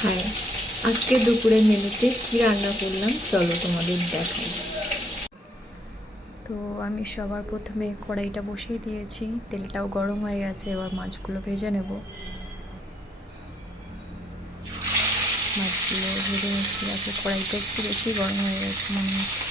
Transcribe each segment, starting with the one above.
হ্যাঁ, আজকে দুপুরের মেনুতে কি রান্না করলাম চলো তোমাদের দেখাই। তো আমি সবার প্রথমে কড়াইটা বসিয়ে দিয়েছি, তেলটাও গরম হয়ে গেছে। এবার মাছগুলো ভেজে নেব। মাছগুলো ভেজে নিচ্ছি। দেখো কড়াইটা একটু বেশি গরম হয়ে গেছে মনে হচ্ছে।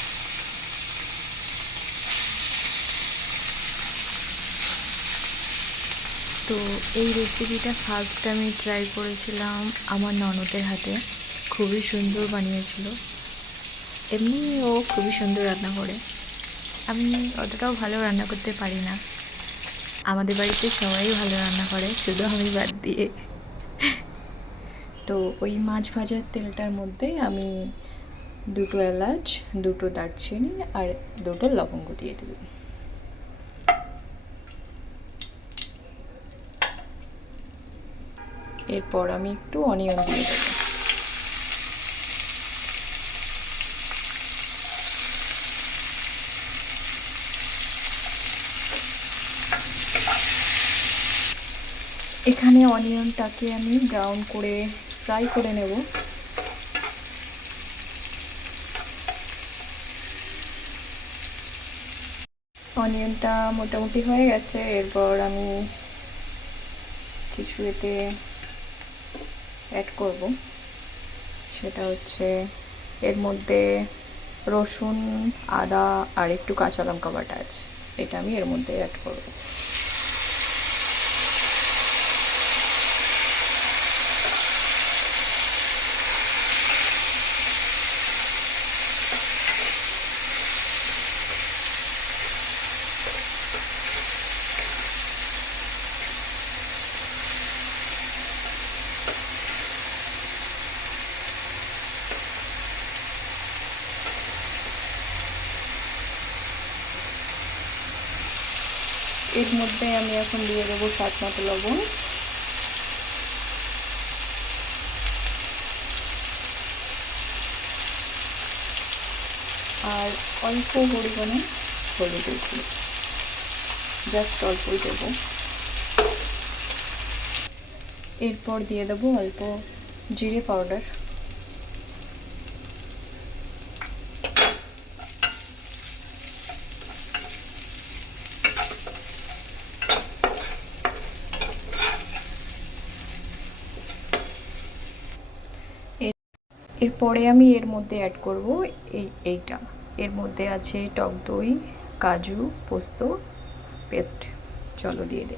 তো এই রেসিপিটা ফার্স্ট আমি ট্রাই করেছিলাম আমার ননদের হাতে। খুবই সুন্দর বানিয়েছিল। এমনি ও খুবই সুন্দর রান্না করে। আমি অতটাও ভালো রান্না করতে পারি না। আমাদের বাড়িতে সবাই ভালো রান্না করে, শুধু আমি বাদ দিয়ে। তো ওই মাছ ভাজার তেলটার মধ্যে আমি দুটো এলাচ, দুটো দারচিনি আর দুটো লবঙ্গ দিয়ে দিই। এরপর আমি একটু অনিয়ন দিয়ে দেবো। এখানে অনিয়নটাকে আমি ব্রাউন করে ফ্রাই করে নেব। অনিয়নটা মোটামুটি হয়ে গেছে। এরপর আমি কিছু এতে অ্যাড করব। সেটা হচ্ছে এর মধ্যে রসুন, আদা আর একটু কাঁচা লঙ্কা বাটা আছে। এটা আমি এর মধ্যে অ্যাড করব। এর মধ্যে আমি এখন দিয়ে দেবো স্বাদ মতো লবণ, আর অল্প পরিমাণে হলুদের গুঁড়ো, জাস্ট অল্পই দেবো। এরপর দিয়ে দেবো অল্প জিরে পাউডার। এরপরে আমি এর মধ্যে অ্যাড করব এইটা। এর মধ্যে আছে টক দই, কাজু, পোস্ত পেস্ট। চলো দিয়ে দে।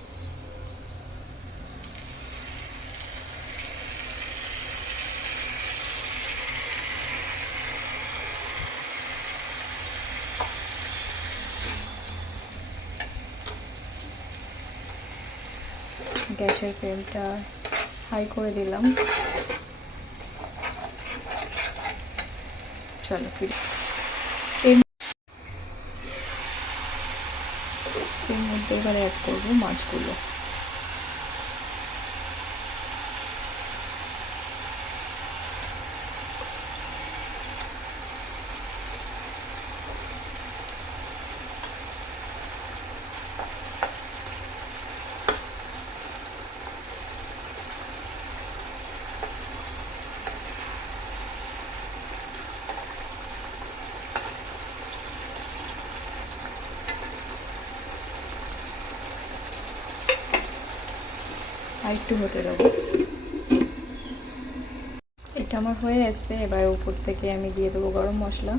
গ্যাসের ফ্লেমটা হাই করে দিলাম। চলো ফিরে এর মধ্যে এবার অ্যাড করবো মাছগুলো। আর একটু হতে দেবো। এটা আমার হয়ে এসছে। এবার উপর থেকে আমি দিয়ে দেবো গরম মশলা।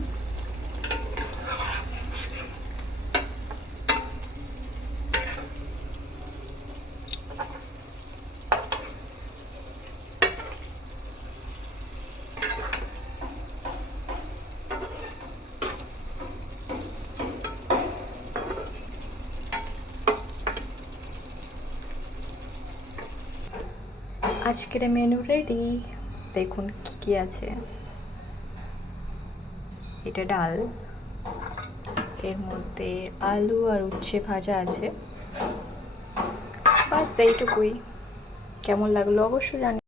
আজকের মেনু রেডি। দেখুন কি কি আছে। এটা ডাল, এর মধ্যে আলু আর উচ্ছে ভাজা আছে। বাস এইটুকুই। কেমন লাগলো অবশ্যই জানি।